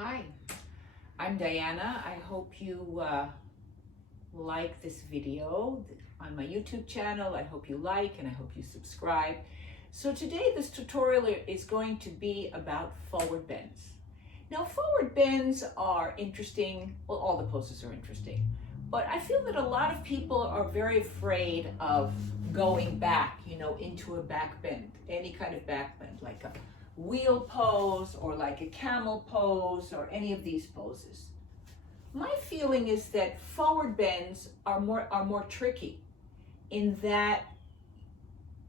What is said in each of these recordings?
Hi, I'm Diana. I hope you like this video on my YouTube channel. I hope you like and I hope you subscribe. So today this tutorial is going to be about forward bends. Now forward bends are interesting. Well, all the poses are interesting, but I feel that a lot of people are very afraid of going back, into a back bend, any kind of back bend, like a wheel pose or like a camel pose or any of these poses. My feeling is that forward bends are more tricky in that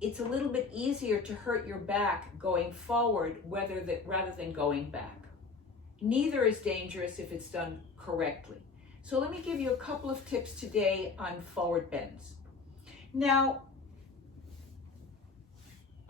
it's a little bit easier to hurt your back going forward rather than going back. Neither is dangerous if it's done correctly. So let me give you a couple of tips today on forward bends. Now,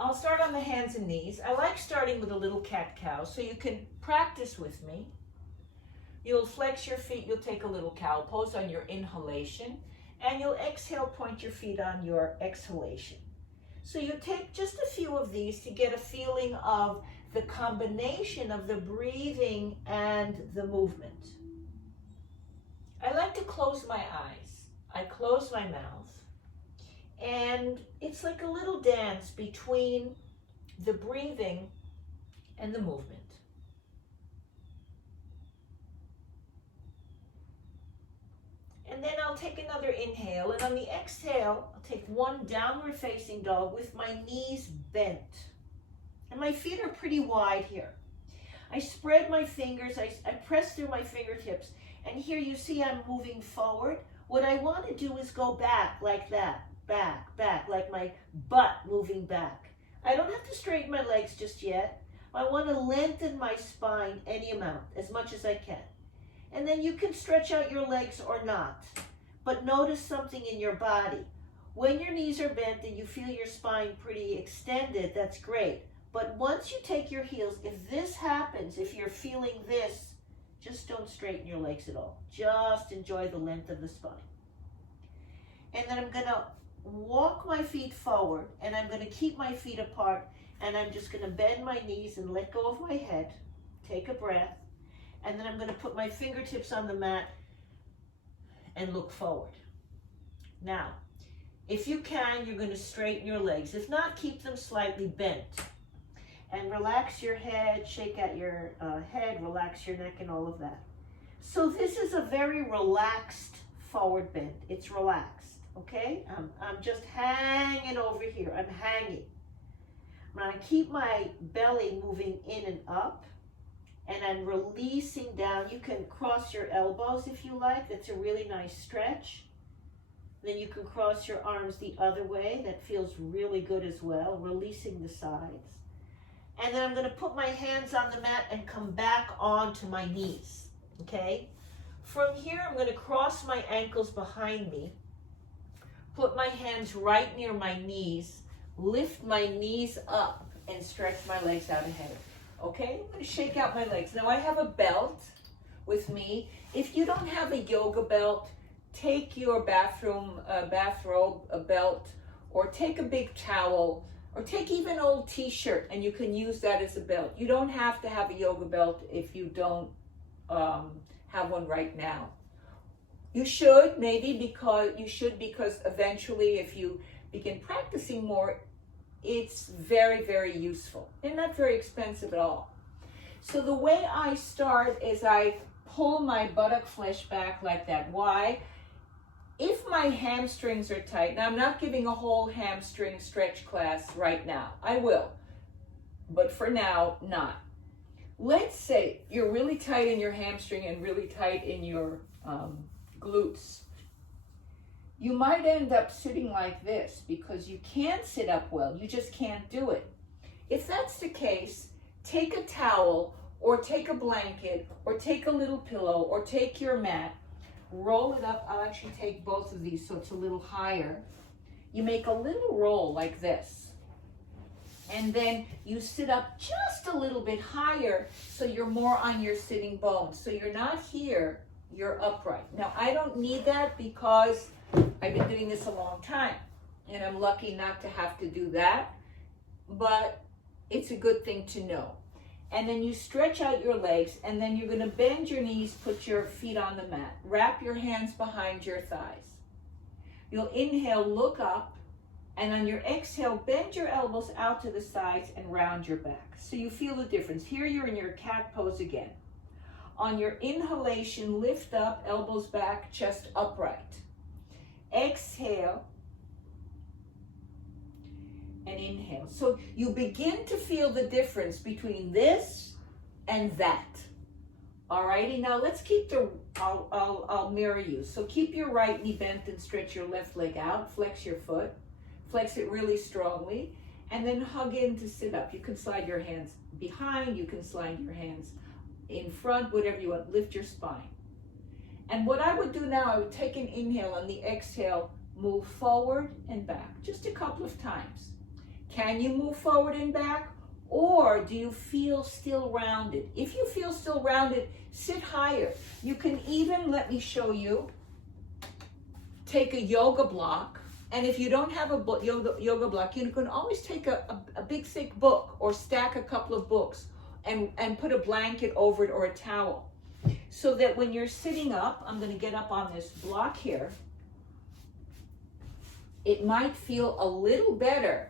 I'll start on the hands and knees. I like starting with a little cat-cow so you can practice with me. You'll flex your feet, you'll take a little cow pose on your inhalation, and you'll exhale, point your feet on your exhalation. So you take just a few of these to get a feeling of the combination of the breathing and the movement. I like to close my eyes. I close my mouth. And it's like a little dance between the breathing and the movement. And then I'll take another inhale, and on the exhale, I'll take one downward facing dog with my knees bent. And my feet are pretty wide here. I spread my fingers, I press through my fingertips, and here you see I'm moving forward. What I want to do is go back like that. Back, like my butt moving back. I don't have to straighten my legs just yet. I want to lengthen my spine any amount, as much as I can. And then you can stretch out your legs or not. But notice something in your body. When your knees are bent and you feel your spine pretty extended, that's great. But once you take your heels, if this happens, if you're feeling this, just don't straighten your legs at all. Just enjoy the length of the spine. And then I'm going to walk my feet forward, and I'm going to keep my feet apart, and I'm just going to bend my knees and let go of my head, take a breath, and then I'm going to put my fingertips on the mat and look forward. Now, if you can, you're going to straighten your legs. If not, keep them slightly bent. And relax your head, shake out your head, relax your neck and all of that. So this is a very relaxed forward bend. It's relaxed. Okay, I'm just hanging over here. I'm hanging. I'm going to keep my belly moving in and up, and I'm releasing down. You can cross your elbows if you like. That's a really nice stretch. Then you can cross your arms the other way. That feels really good as well, releasing the sides. And then I'm going to put my hands on the mat and come back onto my knees. Okay, from here I'm going to cross my ankles behind me. Put my hands right near my knees, lift my knees up, and stretch my legs out ahead of me. Okay, I'm going to shake out my legs. Now I have a belt with me. If you don't have a yoga belt, take your bathrobe belt, or take a big towel, or take even an old t-shirt, and you can use that as a belt. You don't have to have a yoga belt if you don't have one right now. You should, because eventually if you begin practicing more, it's very, very useful and not very expensive at all. So the way I start is I pull my buttock flesh back like that. Why? If my hamstrings are tight, now I'm not giving a whole hamstring stretch class right now. I will, but for now, not. Let's say you're really tight in your hamstring and really tight in your glutes. You might end up sitting like this because you can't sit up well. You just can't do it. If that's the case, take a towel or take a blanket or take a little pillow or take your mat, roll it up. I'll actually take both of these so it's a little higher. You make a little roll like this. And then you sit up just a little bit higher so you're more on your sitting bones. So you're not here, you're upright. Now, I don't need that because I've been doing this a long time, and I'm lucky not to have to do that, but it's a good thing to know. And then you stretch out your legs, and then you're gonna bend your knees, put your feet on the mat. Wrap your hands behind your thighs. You'll inhale, look up, and on your exhale, bend your elbows out to the sides and round your back. So you feel the difference. Here you're in your cat pose again. On your inhalation, lift up, elbows back, chest upright. Exhale and inhale. So you begin to feel the difference between this and that. Alrighty, now let's keep I'll mirror you. So keep your right knee bent and stretch your left leg out. Flex your foot. Flex it really strongly. And then hug in to sit up. You can slide your hands behind. You can slide your hands in front, whatever you want. Lift your spine. And what I would do now, I would take an inhale. On the exhale, move forward and back. Just a couple of times. Can you move forward and back? Or do you feel still rounded? If you feel still rounded, sit higher. You can even, let me show you, take a yoga block. And if you don't have a yoga block, you can always take a big thick book or stack a couple of books and put a blanket over it or a towel. So that when you're sitting up, I'm going to get up on this block here, it might feel a little better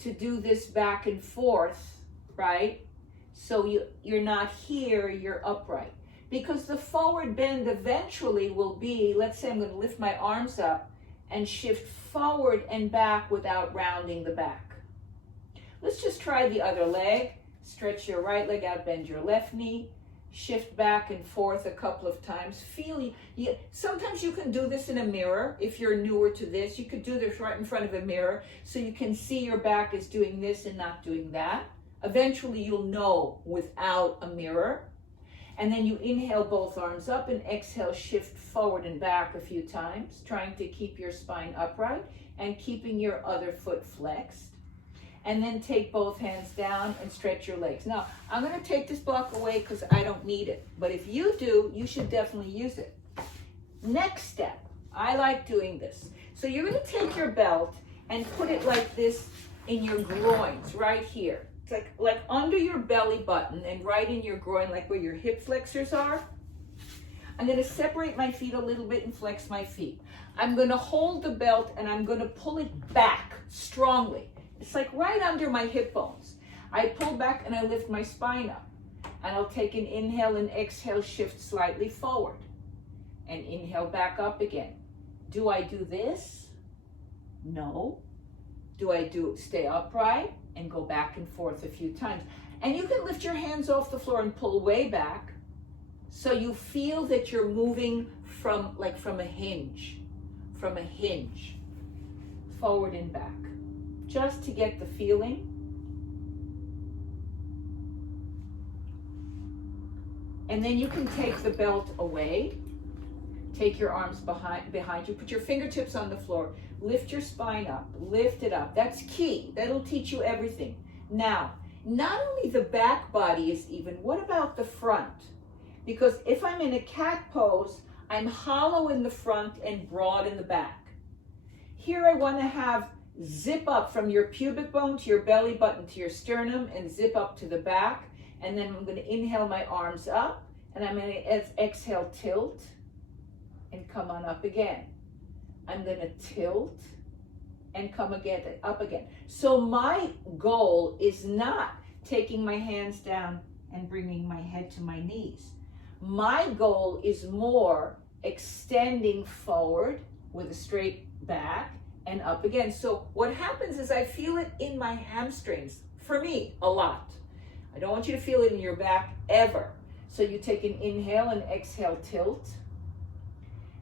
to do this back and forth, right? So you're not here, you're upright. Because the forward bend eventually will be, let's say I'm going to lift my arms up and shift forward and back without rounding the back. Let's just try the other leg. Stretch your right leg out, bend your left knee, shift back and forth a couple of times. Sometimes you can do this in a mirror. If you're newer to this, you could do this right in front of a mirror so you can see your back is doing this and not doing that. Eventually you'll know without a mirror. And then you inhale both arms up and exhale, shift forward and back a few times, trying to keep your spine upright and keeping your other foot flexed. And then take both hands down and stretch your legs. Now, I'm going to take this block away because I don't need it. But if you do, you should definitely use it. Next step, I like doing this. So you're going to take your belt and put it like this in your groins, right here. It's like under your belly button and right in your groin, like where your hip flexors are. I'm going to separate my feet a little bit and flex my feet. I'm going to hold the belt and I'm going to pull it back strongly. It's like right under my hip bones. I pull back and I lift my spine up. And I'll take an inhale and exhale, shift slightly forward. And inhale back up again. Do I do this? No. Do I stay upright and go back and forth a few times? And you can lift your hands off the floor and pull way back so you feel that you're moving from a hinge. From a hinge. Forward and back. Just to get the feeling. And then you can take the belt away. Take your arms behind you. Put your fingertips on the floor. Lift your spine up. Lift it up. That's key. That'll teach you everything. Now, not only the back body is even, what about the front? Because if I'm in a cat pose, I'm hollow in the front and broad in the back. Here I want to have zip up from your pubic bone to your belly button to your sternum and zip up to the back. And then I'm going to inhale my arms up and I'm going to exhale, tilt and come on up again. I'm going to tilt and come again, up again. So my goal is not taking my hands down and bringing my head to my knees. My goal is more extending forward with a straight back and up again. So what happens is I feel it in my hamstrings, for me, a lot. I don't want you to feel it in your back ever. So you take an inhale and exhale, tilt.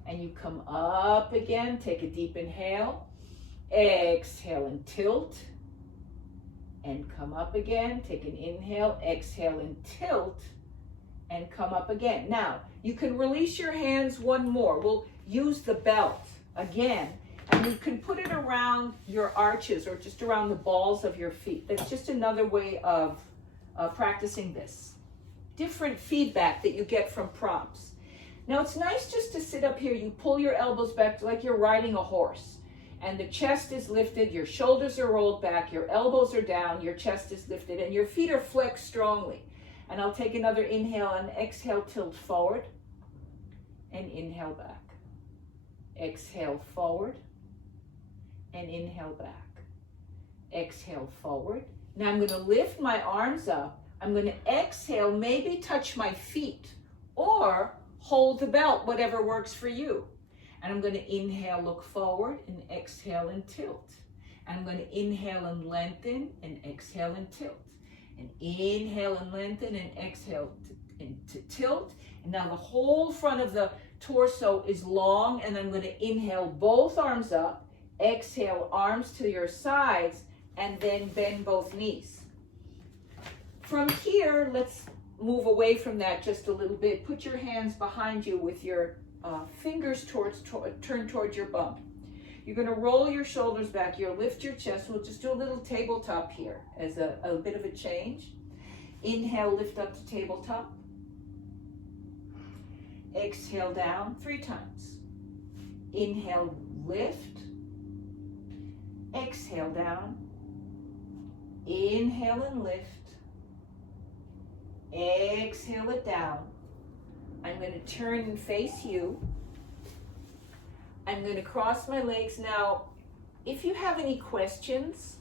And you come up again, take a deep inhale. Exhale and tilt. And come up again, take an inhale, exhale and tilt. And come up again. Now, you can release your hands one more. We'll use the belt again. And you can put it around your arches or just around the balls of your feet. That's just another way of practicing this. Different feedback that you get from props. Now it's nice just to sit up here. You pull your elbows back like you're riding a horse. And the chest is lifted, your shoulders are rolled back, your elbows are down, your chest is lifted, and your feet are flexed strongly. And I'll take another inhale and exhale, tilt forward, and inhale back. Exhale forward, and inhale back. Exhale forward. Now I'm going to lift my arms up. I'm going to exhale, maybe touch my feet, or hold the belt, whatever works for you. And I'm going to inhale, look forward, and exhale and tilt. And I'm going to inhale and lengthen, and exhale and tilt. And inhale and lengthen, and exhale to tilt. And now the whole front of the torso is long, and I'm going to inhale both arms up, exhale arms to your sides, and then bend both knees. From here, let's move away from that just a little bit. Put your hands behind you with your fingers turn towards your bum. You're going to roll your shoulders back. You'll lift your chest. We'll just do a little tabletop here as a bit of a change. Inhale, lift up to tabletop. Exhale down 3 times. Inhale, lift. Exhale down. Inhale and lift. Exhale it down. I'm going to turn and face you. I'm going to cross my legs. Now, if you have any questions,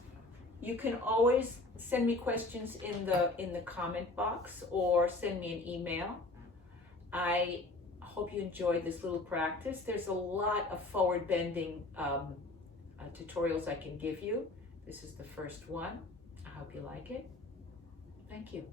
you can always send me questions in the comment box or send me an email. I hope you enjoyed this little practice. There's a lot of forward bending tutorials I can give you. This is the first one. I hope you like it. Thank you.